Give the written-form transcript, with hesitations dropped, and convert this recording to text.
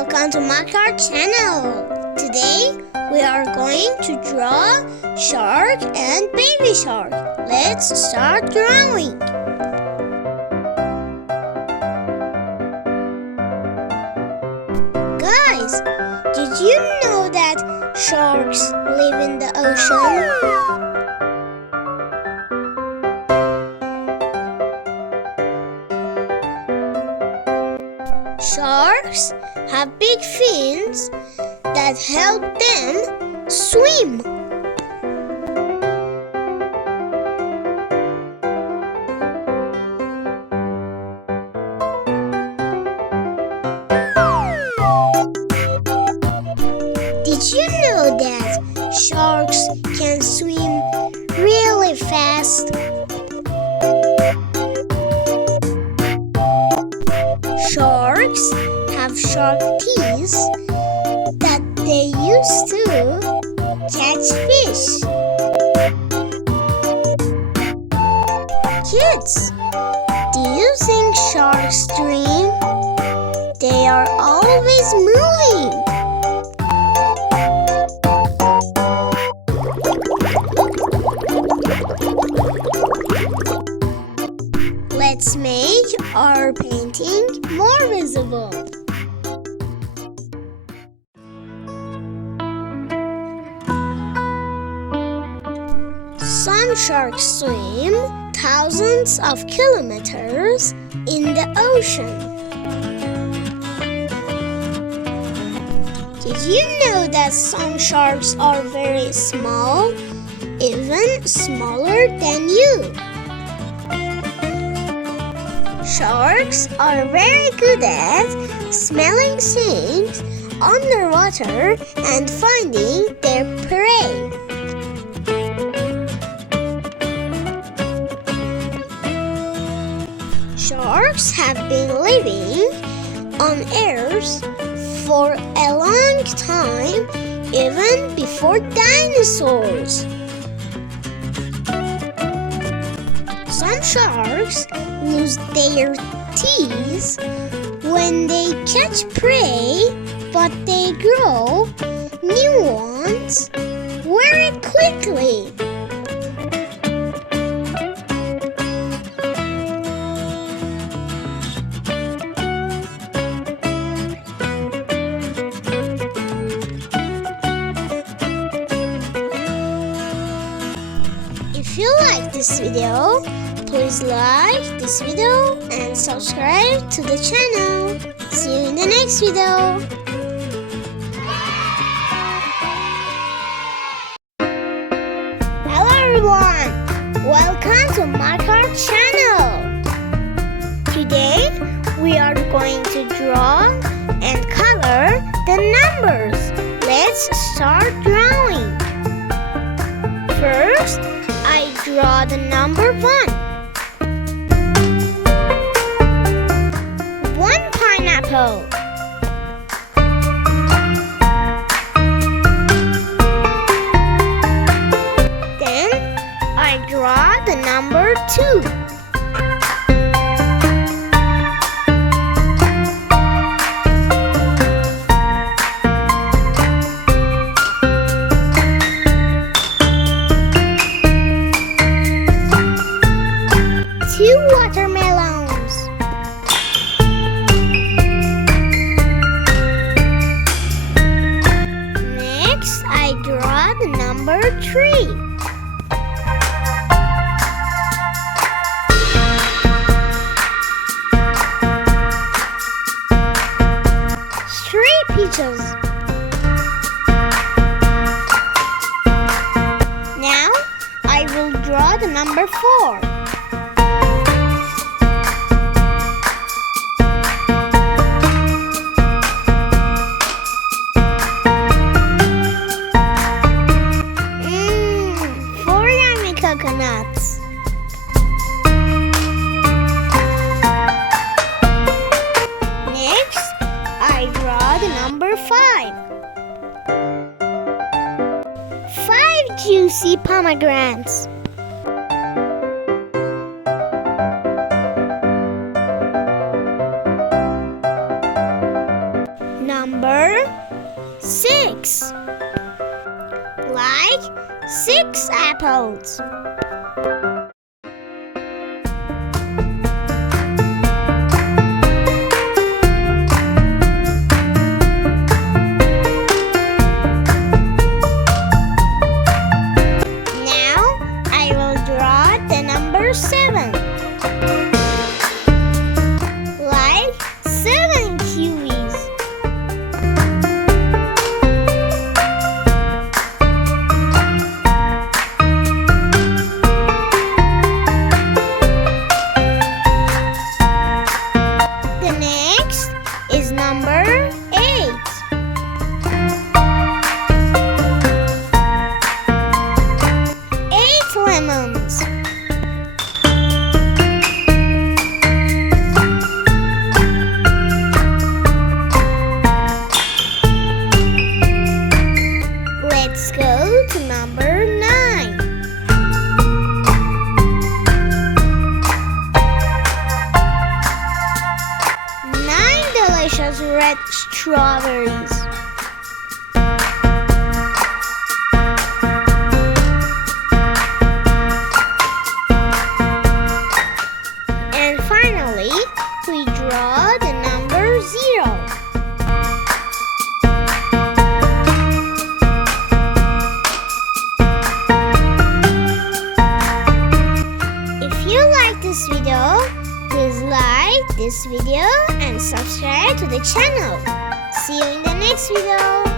welcome to Maak channel. Today we are going to draw shark and baby shark. Let's start drawing. Guys, did you know that sharks live in the ocean? Sharks have big fins that help them swim. Did you know that sharks can swim really fast? Sharks have sharp teeth that they use to catch fish. Kids, do you think sharks dream? They are always moving. Let's make our painting more visible. Some sharks swim thousands of kilometers in the ocean. Did you know that some sharks are very small, even smaller than you? Sharks are very good at smelling things underwater and finding their prey. Sharks have been living on Earth for a long time, even before dinosaurs. Some sharks lose their teeth when they catch prey, but they grow new ones very quickly. If you like this video, please like this video and subscribe to the channel. See you in the next video. Hello everyone, welcome to Maak channel. Today we are going to draw and color the numbers. Let's start drawing. First, I draw the number 1. Pineapple. Then I draw the number 2. Two watermelons. I draw the number 3. Three peaches. Now I will draw the number 4. Coconuts. Next, I draw the number 5. 5 juicy pomegranates. Number 6 apples. Now I will draw the number 7. Like 7 kiwis. The next is number 8. 8 lemons. Let's go to number 9. 9 delicious red strawberries. And finally, we draw the number 0. If you like this video, please like this video and subscribe to the channel. See you in the next video.